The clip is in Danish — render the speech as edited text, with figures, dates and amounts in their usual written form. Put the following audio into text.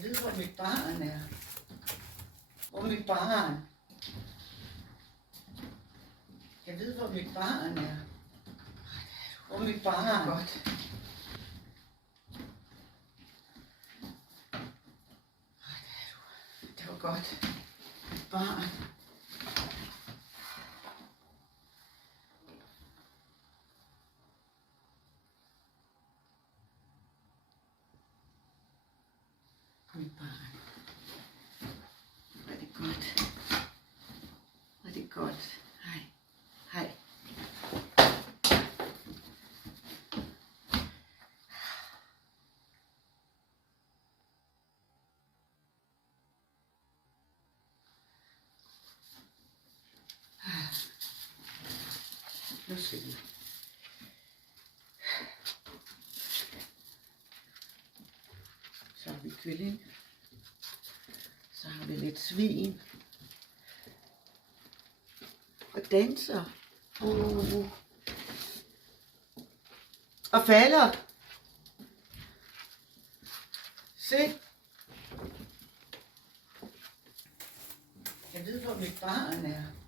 Jeg ved, hvor mit barn er. Hvor mit barn? Jeg ved, hvor mit barn er. Hvor mit barn? Godt. Det var godt. Barn. Mit barn. Var det godt. Var det godt. Hej. Hej. Nu skal vi. Så har vi kylling. Så har vi lidt svin. Og danser. Og falder. Se. Jeg ved, hvor mit barn er.